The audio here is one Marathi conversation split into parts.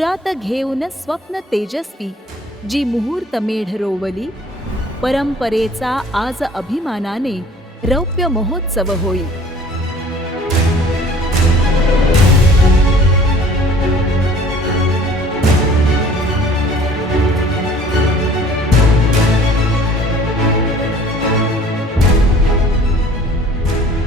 पुरात घेऊन स्वप्न तेजस्वी, जी मुहूर्त मेढ रोवली. परंपरेचा आज अभिमानाने रौप्य महोत्सव होई.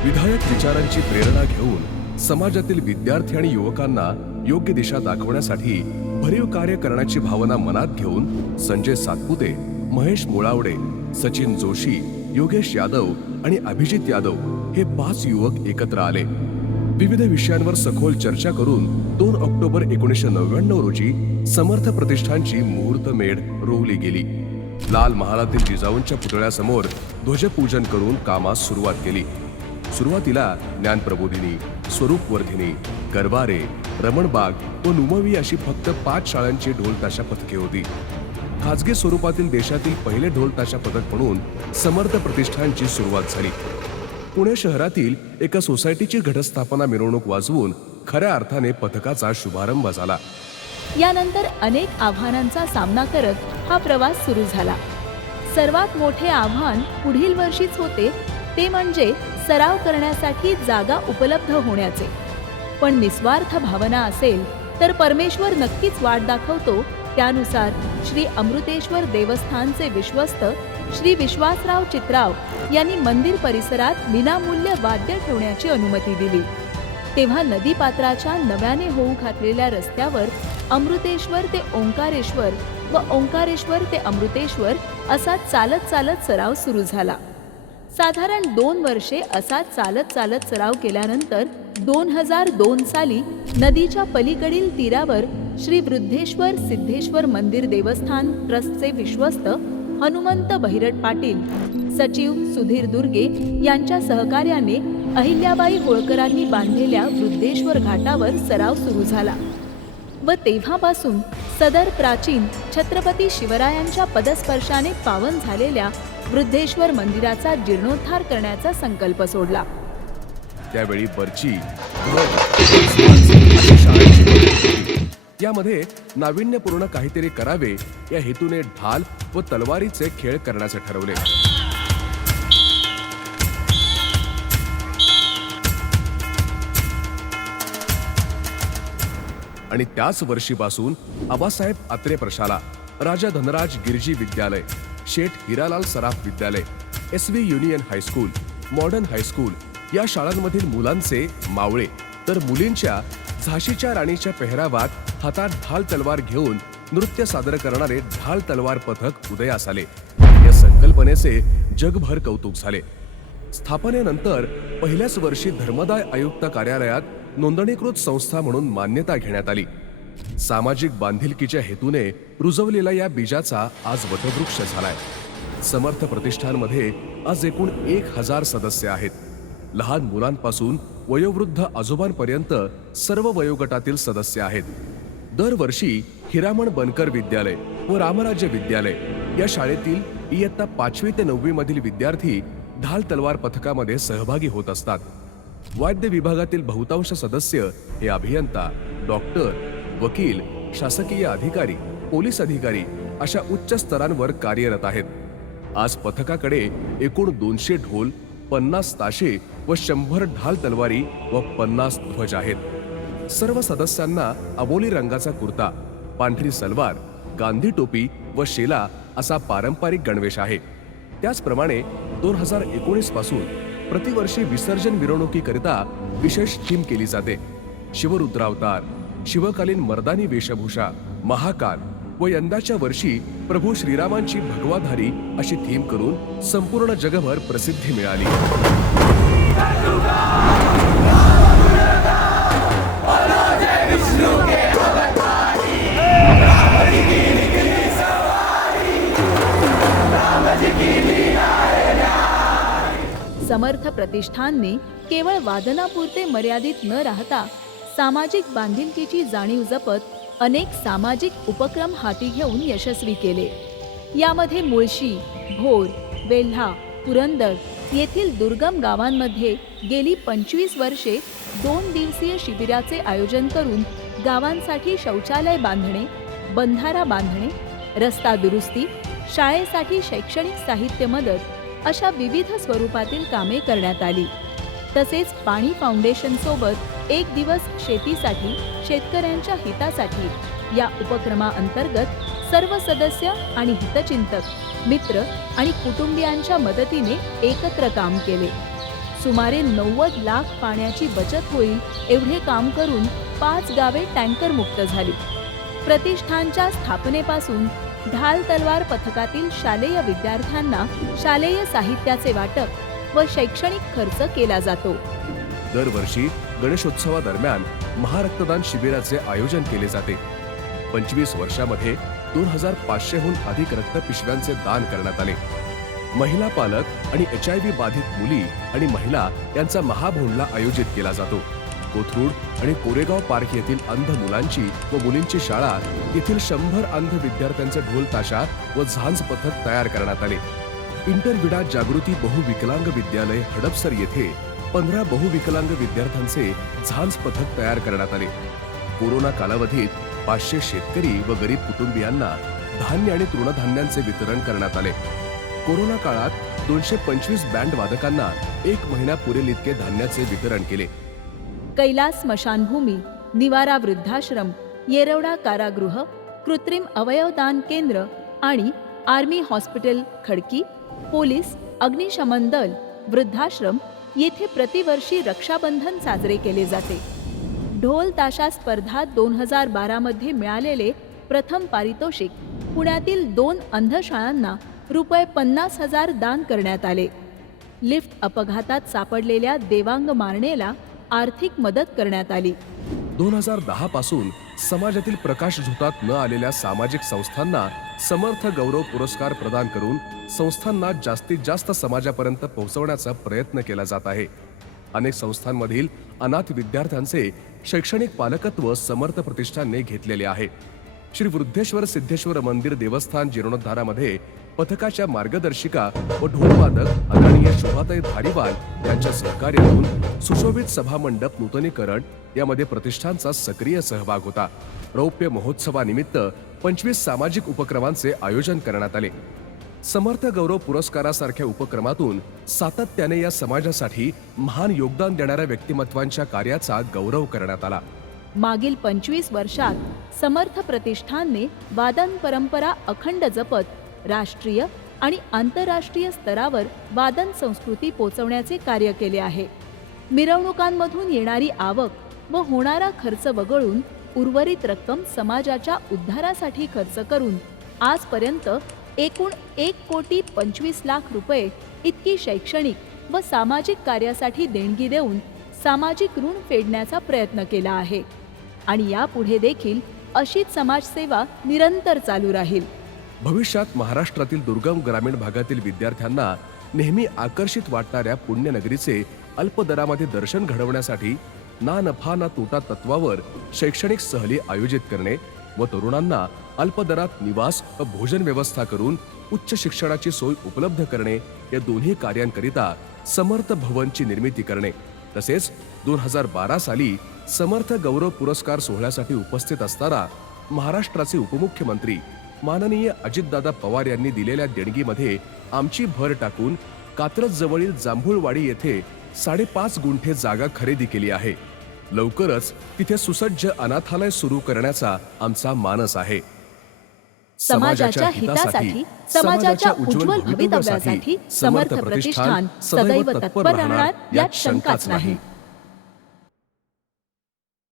विधायक विचारांची प्रेरणा घेऊन समाजातील विद्यार्थी आणि युवकांना योग्य दिशा दाखवण्यासाठी भरीव कार्य करण्याची भावना मनात घेऊन संजय सातपुते, महेश मुळावडे, सचिन जोशी, योगेश यादव आणि अभिजित यादव हे 5 युवक एकत्र आले. विविध विषयांवर सखोल चर्चा करून 2 ऑक्टोबर 1999 रोजी समर्थ प्रतिष्ठानची मुहूर्त मेढ रोवली गेली. लाल महालातील जिजाऊंच्या पुतळ्यासमोर ध्वजपूजन करून कामास सुरुवात केली. सुरुवातीला ज्ञानप्रबोधिनी, स्वरूपवर्धिनी, गरवारे, रमणबाग व नुमवी अशी फक्त 5 शाळांची ढोल ताशा पथके होती. खाजगी स्वरूपातील देशातील पहिले ढोल ताशा पथक म्हणून समर्थ प्रतिष्ठानची सुरुवात झाली. पुणे शहरातील एका सोसायटीची घटस्थापना मिरवणूक वाजवून खऱ्या अर्थाने पथकाचा शुभारंभ झाला. यानंतर अनेक आव्हानांचा सामना करत हा प्रवास सुरू झाला. सर्वात मोठे आव्हान पुढील वर्षीच होते, ते म्हणजे सराव करण्यासाठी जागा उपलब्ध होण्याचे. पण निस्वार्थ भावना असेल तर परमेश्वर नक्कीच वाट दाखवतो. त्यानुसार श्री अमृतेश्वर देवस्थानचे विश्वस्त श्री विश्वासराव चित्राव यांनी मंदिर परिसरात विनामूल्य वाद्य ठेवण्याची अनुमती दिली. तेव्हा नदीपात्राच्या नव्याने होऊ घातलेल्या रस्त्यावर अमृतेश्वर ते ओंकारेश्वर व ओंकारेश्वर ते अमृतेश्वर असा चालत चालत सराव सुरू झाला. साधारण 2 वर्षे असा चालत चालत सराव केल्यानंतर 2002 साली नदीच्या पलीकडील तीरावर श्री वृद्धेश्वर सिद्धेश्वर मंदिर देवस्थान ट्रस्टचे विश्वस्त हनुमंत बहिरट पाटील, सचिव सुधीर दुर्गे यांच्या सहकार्याने अहिल्याबाई होळकरांनी बांधलेल्या वृद्धेश्वर घाटावर सराव सुरू झाला व तेव्हापासून सदर प्राचीन छत्रपती शिवरायांच्या पदस्पर्शाने पावन झालेल्या वृद्धेश्वर मंदिराचा जीर्णोद्धार करण्याचा संकल्प सोडला. त्यावेळी बर्ची, अशा शाळांची पद्धत होती. यामध्ये नाविन्यपूर्ण काहीतरी करावे या हेतूने ढाल व तलवारीचे खेळ करण्याचे ठरवले. आणि त्याच वर्षीपासून आबासाहेब आत्रे प्रशाला, राजा धनराज गिरजी विद्यालय, शेठ हिरालाल सराफ विद्यालय, SV union high school, modern high school या शाळांमधील मुलांचे मावळे तर मुलींच्या झाशीच्या राणीच्या पेहरावात हातात ढाल तलवार घेऊन नृत्य सादर करणारे ढाल तलवार पथक उदयास आले. या संकल्पनेचे जगभर कौतुक झाले. स्थापनेनंतर पहिल्याच वर्षी धर्मदाय आयुक्त कार्यालयात नोंदणीकृत संस्था म्हणून मान्यता घेण्यात आली. सामाजिक बांधिलकीच्या हेतूने रुजवलेला या बीजाचा आज वटवृक्ष झालाय. समर्थ प्रतिष्ठानमध्ये आज एकूण 1000 सदस्य आहेत. लहान मुलांपासून वयोवृद्ध आजोबांपर्यंत सर्व वयोगटातील सदस्य आहेत. दरवर्षी हिरामण बनकर विद्यालय व रामराज्य विद्यालय या शाळेतील इयत्ता 5वी ते 9वी मधील विद्यार्थी ढाल तलवार पथकामध्ये सहभागी होत असतात. वाद्य विभागातील बहुतांश सदस्य हे अभियंता, डॉक्टर, वकील, शासकीय अधिकारी, पोलीस अधिकारी अशा उच्च स्तरांवर कार्यरत आहेत. आज पथकाकडे एकूण 200 ढोल, 50 ताशे व 100 ढाल तलवारी व 50 ध्वज आहेत. सर्व सदस्यांना अबोली रंगाचा कुर्ता, पांढरी सलवार, गांधी टोपी व शेला असा पारंपरिक गणवेश आहे. त्याचप्रमाणे 2019 पासून प्रतिवर्षी विसर्जन मिरवणुकीकरिता विशेष थीम केली जाते. शिवरुद्रावतार, शिवकालीन मर्दानी वेशभूषा, महाकाल व यंदाच्या वर्षी प्रभू श्रीरामांची भगवाधारी अशी थीम करून संपूर्ण जगभर प्रसिद्धी मिळाली. समर्थ प्रतिष्ठानने केवळ वादनापुरते मर्यादित न राहता सामाजिक बांधिलकीची जाणीव जपत अनेक सामाजिक उपक्रम हाती घेऊन यशस्वी केले. यामध्ये मुळशी, भोर, वेल्हा, पुरंदर येथील दुर्गम गावांमध्ये गेली 25 वर्षे 2 दिवसीय शिबिराचे आयोजन करून गावांसाठी शौचालय बांधणे, बंधारा बांधणे, रस्ता दुरुस्ती, शाळेसाठी शैक्षणिक साहित्य मदत अशा विविध स्वरूपातील कामे करण्यात आली. तसेच पाणी फाउंडेशन सोबत एक दिवस शेतीसाठी शेतकऱ्यांच्या हितासाठी या उपक्रमाअंतर्गत सर्व सदस्य आणि हितचिंतक मित्र आणि कुटुंबियांच्या मदतीने एकत्र काम केले. सुमारे 90 लाख पाण्याची बचत होईल एवढे काम करून 5 गावे टँकर मुक्त झाली. प्रतिष्ठानच्या स्थापनेपासून ढाल तलवार पथकातील शालेय विद्यार्थ्यांना शालेय साहित्याचे वाटप व शैक्षणिक खर्च केला जातो. दरवर्षी गणेशोत्सवादरम्यान महारक्तदान शिबिराचे आयोजन केले जाते. 25 वर्षामध्ये 2500हून अधिक रक्तपिशव्यांचे दान करण्यात आले. महिला पालक आणि HIV बाधित मुली आणि महिला यांचा महाभोंडला आयोजित केला जातो. कोथरूड आणि कोरेगाव पार्क येथील अंध मुलांची व मुलींची शाळा येथील 100 अंध विद्यार्थ्यांचे ढोल ताशा व झांज पथक तयार करण्यात आले. इंटरविडा जागृती बहुविकलांग विद्यालय हडपसर येथे 15 बहुविकलांग विद्यार्थ्यांचे झांज पथक तयार करण्यात आले. कोरोना कालावधीत 500 शेतकरी व गरीब कुटुंबियांना धान्य आणि तृणधान्यांचे वितरण करण्यात आले. कोरोना काळात 225 बँड वादकांना 1 महिना पुरेल इतके धान्याचे वितरण केले. कैलास स्मशानभूमी, निवारा वृद्धाश्रम, येरवडा कारागृह, कृत्रिम अवयवदान केंद्र आणि आर्मी हॉस्पिटल खडकी, पोलीस, अग्निशमन दल, वृद्धाश्रम येथे प्रतिवर्षी रक्षाबंधन साजरे केले जाते. ढोल ताशा स्पर्धा 2012 मध्ये मिळालेले प्रथम पारितोषिक पुण्यातील 2 अंधशाळांना ₹50,000 दान करण्यात आले. लिफ्ट अपघातात सापडलेल्या देवांग मारणेला आर्थिक मदत करण्यात आली. 2010 पासून समाजातील प्रकाश झोतात न आलेल्या सामाजिक संस्थांना समर्थ गौरव पुरस्कार प्रदान करून संस्थांना जास्तीत जास्त समाजापर्यंत पोहोचवण्याचा प्रयत्न केला जात आहे. अनेक संस्थांमधील अनाथ विद्यार्थ्यांचे शैक्षणिक पालकत्व समर्थ प्रतिष्ठानने घेतलेले आहे. श्री वृद्धेश्वर सिद्धेश्वर मंदिर देवस्थान जीर्णोद्धारामध्ये पथकाच्या मार्गदर्शिका व ढोलवादक आदरणीय शोभाताई धारीवाल यांच्या सहकार्यातून सुशोभित सभामंडप नूतनीकरण यामध्ये प्रतिष्ठानचा सक्रिय सहभाग होता. रौप्य महोत्सवानिमित्त 25 सामाजिक उपक्रमांचे आयोजन करण्यात आले. समर्थ गौरव पुरस्कारासारख्या उपक्रमातून सातत्याने या समाजासाठी महान योगदान देणाऱ्या व्यक्तिमत्वांच्या कार्याचा गौरव करण्यात आला. मागील 25 वर्षात समर्थ प्रतिष्ठानने वादन परंपरा अखंड जपत राष्ट्रीय आणि आंतरराष्ट्रीय स्तरावर वादन संस्कृती पोचवण्याचे कार्य केले आहे. मिरवणुकांमधून येणारी आवक व होणारा खर्च वगळून उर्वरित रक्कम समाजाच्या उद्धारासाठी खर्च करून आजपर्यंत एकूण 1,25,00,000 रुपये इतकी शैक्षणिक व सामाजिक कार्यासाठी देणगी देऊन सामाजिक ऋण फेडण्याचा प्रयत्न केला आहे आणि यापुढे देखील अशीच समाजसेवा निरंतर चालू राहील. भविष्यात महाराष्ट्रातील दुर्गम ग्रामीण भागातील विद्यार्थ्यांना नेहमी आकर्षित वाटणाऱ्या पुण्यनगरीचे अल्प दरामध्ये दर्शन घडवण्यासाठी ना नफा ना तोटा तत्वावर शैक्षणिक सहली आयोजित करणे व तरुणांना अल्प दरात निवास व भोजन व्यवस्था करून उच्च शिक्षणाची सोय उपलब्ध करणे या दोन्ही कार्यांकरिता समर्थ भवनची निर्मिती करणे तसेच 2012 साली समर्थ गौरव पुरस्कार सोहळ्यासाठी उपस्थित असताना महाराष्ट्राचे उपमुख्यमंत्री माननीय अजितदादा पवार यांनी दिलेल्या देणगीमध्ये आमची भर टाकून कात्रज जवळील जांभूळवाडी येथे 5.5 गुंठे जागा खरेदी केली आहे. लवकरच तिथे सुसज्ज अनाथालय सुरू करण्याचा आमचा मानस आहे. समाजाच्या हितासाठी, समाजाच्या उज्ज्वल भवितव्यासाठी समर्थ प्रतिष्ठान सदैव तत्पर राहणार यात शंकाच नाही.